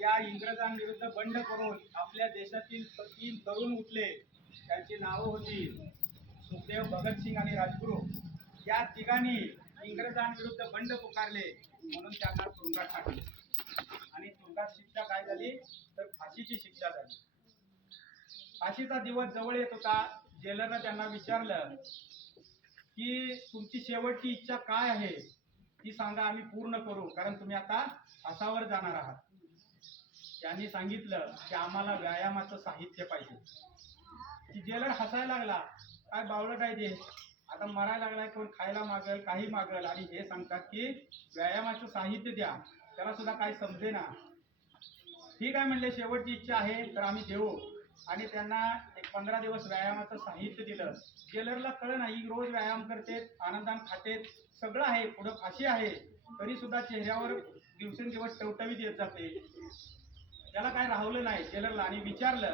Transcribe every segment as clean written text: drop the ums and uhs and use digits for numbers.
या इंग्रजांविरुद्ध बंड करून आपल्या देशातील 3 तरुण उठले. त्यांची नावं होती सुखदेव, भगतसिंग आणि राजगुरू. या तिघांनी इंग्रजांविरुद्ध बंड पुकारले म्हणून त्यांना तुरुंगात टाकले आणि तुरुंगात शिक्षा काय झाली तर फाशीची शिक्षा झाली. फाशीचा दिवस जवळ येत होता. जेलरनं त्यांना विचारलं की तुमची शेवटची इच्छा काय आहे ती सांगा, आम्ही पूर्ण करू, कारण तुम्ही आता फासावर जाणार आहात. त्यांनी सांगितलं की आम्हाला व्यायामाचं साहित्य पाहिजे. की जेलर हसायला लागला, काय बावळट आहे ते, आता मरायला लागलाय, कोण खायला मागल काही मागल आणि हे सांगतात की व्यायामाचं साहित्य द्या. त्याला सुद्धा काय समजेना. ठीक आहे म्हणले, शेवटची इच्छा आहे तर आम्ही देऊ. आणि त्यांना एक 15 दिवस व्यायामाचं साहित्य दिलं. जेलरला कळलं नाही, रोज व्यायाम करते, आनंदाने खाते, सगळं आहे, पुढं फाशी आहे, तरी सुद्धा चेहऱ्यावर दिवसेंदिवस टवटवीत येत जाते. त्याला काय राहवलं नाही जेलरला आणि विचारलं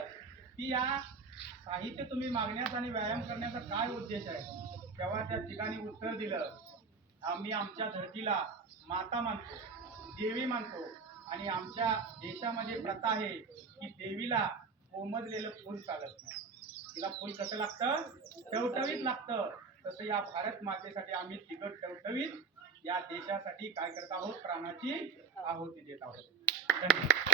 की या साहित्य तुम्ही मागण्याचा आणि व्यायाम करण्याचा काय उद्देश आहे. तेव्हा त्या ठिकाणी उत्तर दिलं, आम्ही आमच्या धरतीला माता मानतो, देवी मानतो आणि आमच्या देशामध्ये प्रथा आहे की देवीला कोमजलेलं फूल चालत नाही, तिला फूल कसं लागतं, टवटवीत लागतं. तसं या भारत मातेसाठी आम्ही तिघट टवटवीत या देशासाठी काय करत आहोत, प्राणाची आहुती देत आहोत. धन्यवाद.